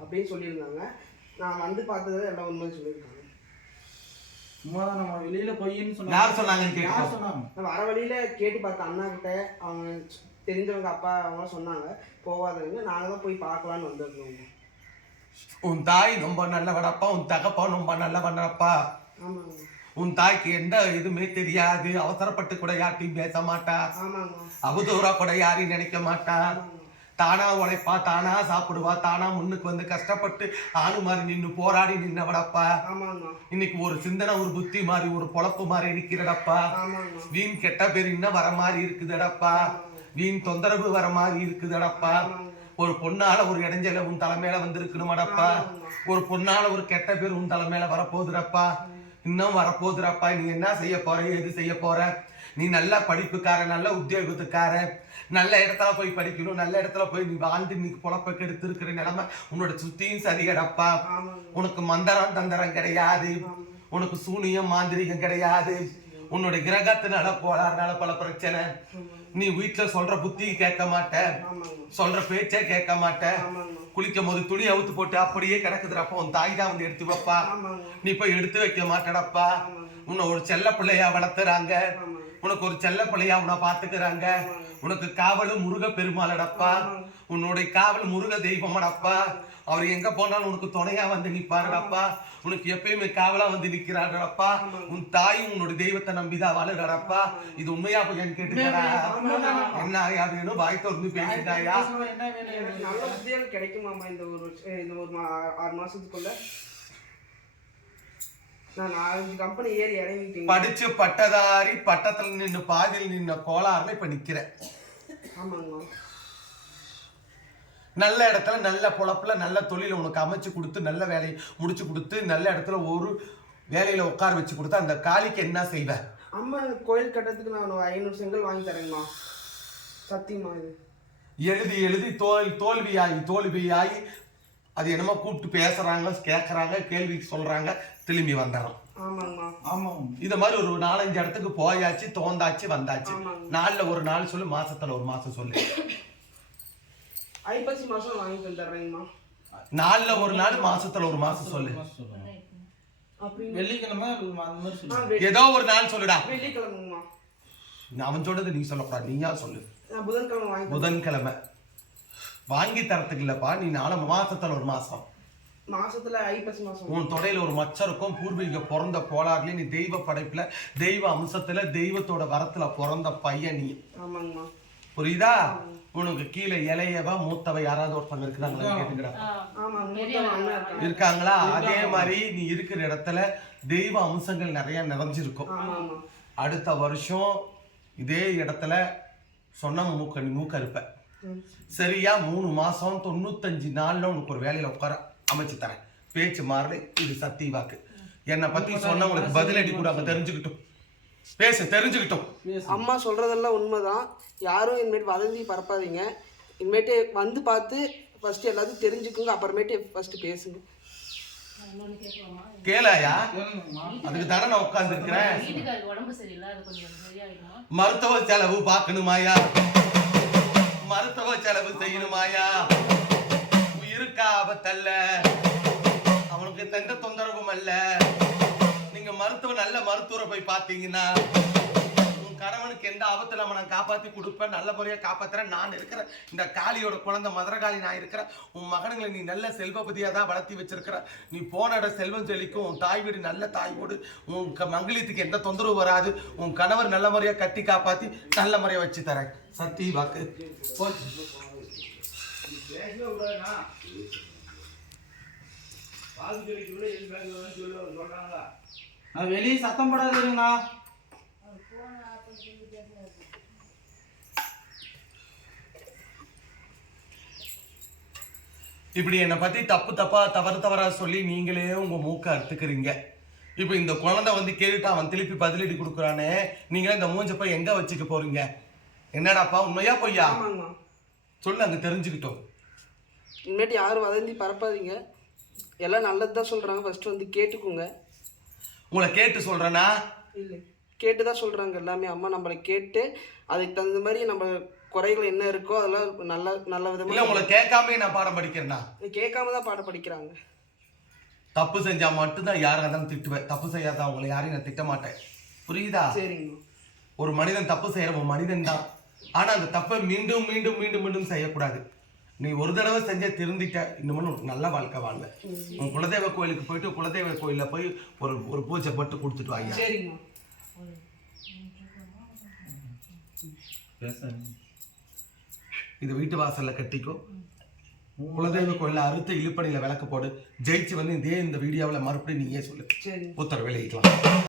அப்படின்னு சொல்லியிருந்தாங்க. நான் வந்து பார்த்தது எல்லாம் உண்மை சொல்லியிருக்காங்க. சும்மாதான் நம்ம வெளியில பொய்ன்னு சொன்னாங்க. யார் சொன்னாங்கன்னு யார் சொன்னாங்க? நான் வர வழியில கேட்டு பார்த்தேன் அண்ணா கிட்ட அவங்க தெரிஞ்சவங்க அப்பா அவங்க சொன்னாங்க. போவாதவங்க நாங்கள் தான் போய் பார்க்கலான்னு வந்திருந்தோங்க. உன் தாய் ரொம்ப நல்லவடப்பா உன் தகப்பன் ரொம்ப நல்லவனப்பா. ஆமாங்க. உன் தாய்க்கு எந்த இதுவுமே தெரியாது. அவசரப்பட்டு கூட யார்ட்டையும் பேச மாட்டா. ஆமாங்க. அவதூறா கூட யாரையும் நினைக்க மாட்டா. தானா உழைப்பா தானா சாப்பிடுவா தானா முன்னுக்கு வந்து கஷ்டப்பட்டு ஆணு மாதிரி நின்னு போராடி நின்னவடப்பா. இன்னைக்கு ஒரு சிந்தனை ஒரு புத்தி மாதிரி ஒரு பொழப்பு மாதிரி இருக்கிறடப்பா. ஆமாங்க வீண் கெட்ட பேர் இன்னும் வர மாதிரி இருக்குதடப்பா. வீண் தொந்தரவு வர மாதிரி இருக்குதடப்பா. ஒரு பொண்ணால ஒரு இடைஞ்சல உன் தலைமையில வந்திருக்கணுமாடப்பா. ஒரு பொண்ணால ஒரு கெட்ட பேர் உன் தலைமையில வரப்போகுதுடப்பா. இன்னும் வரப்போகுதுடப்பா நீ என்ன செய்ய போற? எது செய்ய போற? நீ நல்ல படிப்புக்கார நல்ல உத்தியோகத்துக்கார நல்ல இடத்துல போய் படிக்கணும் நல்ல இடத்துல போய் நீ வாழ்ந்து நீ பொழப்ப கெடுத்து இருக்கிற நிலைமை உன்னோட சுத்தியும் சரியடப்பா. உனக்கு மந்தரம் தந்தரம் கிடையாது. உனக்கு சூனியம் மாந்திரிகம் கிடையாது. உன்னோட கிரகத்தினால கோளாறுனால பல பிரச்சனை. நீ வீட்டுல சொல்ற புத்தி கேட்க மாட்ட. சொல்ற பேச்சே கேட்க மாட்ட. குளிக்கும் போது துணி அவுத்து போட்டு அப்படியே கிடக்குதுடப்பா உன் தாய் தான் வந்து எடுத்து வைப்பா. நீ போய் எடுத்து வைக்க மாட்டடப்பா. உன்னை ஒரு செல்ல பிள்ளையா வளர்த்துறாங்க. உனக்கு ஒரு செல்ல பிள்ளையா உன்னை பாத்துக்கிறாங்க. உனக்கு காவலும் முருக பெருமாளடப்பா உன்னுடைய காவல் முருக தெய்வமடப்பா. அவர் எங்க போனாலும் உனக்கு துணையா வந்து நிப்பாருடப்பா. உனக்கு எப்பயுமே காவலா வந்து நிக்கிறாருடப்பா. உன் தாயும் உன்னோட தெய்வத்தை நம்பிதான் வாழுறாடப்பா இது உண்மையா பையன் கேட்டுக்கடா. என்ன ஆயா வேணும் வாய் திறந்து பேசிட்டாயா? நல்ல உத்தியோகம் கிடைக்குமாமா இந்த ஒரு வருஷம் இந்த ஒரு ஆறு மாசத்துக்குள்ள நான் நாலஞ்சு கம்பெனி ஏறி இறங்கிட்டீங்க படிச்சு பட்டதாரி பட்டத்துல நின்னு பாதியில் நின்ன கோளாறுல இப்ப நிக்கிறேன். நல்ல இடத்துல நல்ல பொழப்புல நல்ல தொழில உனக்கு அமைச்சு கொடுத்து நல்ல வேலையை முடிச்சு கொடுத்து நல்ல இடத்துல ஒரு வேலையில உட்கார வச்சு கொடுத்து அந்த காளிக்கு என்ன செய்வ? அம்மா கோயில் கட்டத்துக்கு நான் ஐநூறு செங்கல் வாங்கி தரேங்கம்மா சத்தியமா இது? எழுதி எழுதி தோல் தோல்வியாகி தோல்வியாகி அது என்னமோ கூப்பிட்டு பேசுறாங்க கேட்கறாங்க கேள்வி சொல்றாங்க திரும்பி ஆமாம். இந்த மாதிரி ஒரு நாலஞ்சு இடத்துக்கு போயாச்சு தோந்தாச்சு வந்தாச்சு. நாள்ல ஒரு நாள் சொல்லு மாசத்துல ஒரு மாசம் சொல்லு. ஐப்பசி மாசம் வாங்கி தந்துடுறேங்கம்மா நாள்ல ஒரு நாள் மாசத்துல ஒரு மாசம் சொல்லு. வெள்ளிக்கிழமை ஏதோ ஒரு நாள் சொல்லுடா. வெள்ளிக்கிழமைங்கம்மா அவன் சொல்றது நீ சொல்லக்கூடாது நீயா சொல்லு. புதன்கிழமை. புதன்கிழமை. வாங்கி தரத்துக்கு இல்லப்பா நீ நாலு மாசத்துல ஒரு மாசம். மாசத்துல ஐப்பசி மாசம். உன் தொடையில ஒரு மச்சம் இருக்கும் பூர்வீக பிறந்த கோளாறுல நீ தெய்வ படைப்புல தெய்வ அம்சத்துல தெய்வத்தோட வரத்துல பிறந்த பையன் நீ. ஆமாங்கம்மா. புரியுதா? உனக்கு கீழே இளையவா மூத்தவ யாராவது ஒருத்தவங்க இருக்கிறாங்களா கேட்டுக்கிறா. ஆமாங்க மூத்தவன் அண்ணன் இருக்காங்க. இருக்காங்களா? அதே மாதிரி நீ இருக்கிற இடத்துல தெய்வ அம்சங்கள் நிறைய நிறைஞ்சிருக்கும். அடுத்த வருஷம் இதே இடத்துல சொன்ன மூக்க நீ மூக்க இருப்ப. சரியா மூணு மாசம் தொண்ணூத்தஞ்சு நாள்ல உனக்கு ஒரு வேலையில உட்கார அமைச்சு தரேன். பேச்சு மாறல இது சத்திய வாக்கு. என்னை பத்தி சொன்னவங்களுக்கு பதிலடி கூட அவங்க தெரிஞ்சுக்கிட்டும். பேசு தெரிஞ்சுக்கிட்டும். அம்மா சொல்றதெல்லாம் உண்மைதான். யாரும் இனிமேட்டு வதந்தி பரப்பாதீங்க. இனிமேட்டு வந்து பார்த்து ஃபர்ஸ்ட் எல்லாத்தையும் தெரிஞ்சுக்குங்க அப்புறமேட்டு ஃபர்ஸ்ட் பேசுங்க. கேளாயா. அதுக்கு தானே நான் உட்கார்ந்து இருக்கிறேன் வீட்டுக்காருக்கு உடம்பு சரியில்லை அது கொஞ்சம் சரியாயிடுமா? மருத்துவ செலவு பார்க்கணுமாயா? மருத்துவ செலவு செய்யணுமாயா உயிருக்கா ஆபத்தல்ல. அவனுக்கு எந்த தொந்தரவும் அல்ல. நீங்க மருத்துவ நல்ல மருத்துவரை போய் பார்த்தீங்கன்னா கணவனுக்கு எந்த ஆபத்துல அவனை நான் காப்பாத்தி கொடுப்பேன்? நல்ல முறையா காப்பாத்துறேன். நான் இருக்கிறேன் இந்த காளியோட குழந்தை மதுரகாளி நான் இருக்கிறேன் உன் மகனுங்களை நீ நல்ல செல்வபதியா தான் வளர்த்தி வச்சிருக்கிற. நீ போன இடம் செல்வம் செழிக்கும். உன் தாய் வீடு நல்ல தாய் வீடு உன் க- மங்களியத்துக்கு எந்த தொந்தரவு வராது. உன் கணவர் நல்ல முறையா கட்டி காப்பாத்தி நல்ல முறையா வச்சு தரேன். சத்தி வாக்கு. வெளியே சத்தம் போடாதீங்கண்ணா. இப்படி என்னை பத்தி தப்பு தப்பா தவறு தவறா சொல்லி நீங்களே உங்க மூக்க அறுத்துக்கிறீங்க. இப்போ இந்த குழந்தை வந்து கேட்டுட்டு அவன் திருப்பி பதிலடி கொடுக்குறானே நீங்களே இந்த மூஞ்ச போய் எங்க வச்சுக்க போறீங்க? என்னடாப்பா உண்மையா பொய்யா? சொல்லு அங்க தெரிஞ்சுக்கிட்டோம். இனிமேட்டு யாரும் வதந்தி பரப்பாதீங்க. எல்லாம் நல்லது தான் சொல்கிறாங்க ஃபர்ஸ்ட் வந்து கேட்டுக்கோங்க. உங்களை கேட்டு சொல்றேனா? இல்லை. கேட்டு தான் சொல்கிறாங்க எல்லாமே. அம்மா நம்மளை கேட்டு அதுக்கு தகுந்த மாதிரி நம்ம குறைகள் என்ன இருக்கோ அதெல்லாம் நல்ல நல்ல இல்ல விதமாக உங்களை கேட்காம நான் பாடம் படிக்கிறேன்னா? கேட்காம தான் பாடம் படிக்கிறாங்க. தப்பு செஞ்சா மட்டும்தான் யாரா இருந்தாலும் திட்டுவேன். தப்பு செய்யாத அவங்களை யாரையும் நான் திட்ட மாட்டேன். புரியுதா? சரிங்கண்ணா ஒரு மனிதன் தப்பு செய்யறவன் மனிதன் தான். ஆனா அந்த தப்பை மீண்டும் மீண்டும் மீண்டும் மீண்டும் செய்யக்கூடாது. நீ ஒரு தடவை செஞ்ச திருந்திட்ட இன்னும் உனக்கு நல்ல வாழ்க்கை வாழ்ல உன் குலதெய்வ கோயிலுக்கு போயிட்டு குலதெய்வ கோயில்ல போய் ஒரு ஒரு பூஜை போட்டு கொடுத்துட்டு வாங்க சரிங்கண்ணா பேச இது வீட்டு வாசல்ல கட்டிக்கோ. குலதெய்வ கோயில்ல அறுத்து இழுப்பணியில விளக்கு போடு. ஜெயிச்சு வந்து இதே இந்த வீடியோவில் மறுபடியும் நீயே சொல்லு. உத்தரவு வெளியிக்கலாம்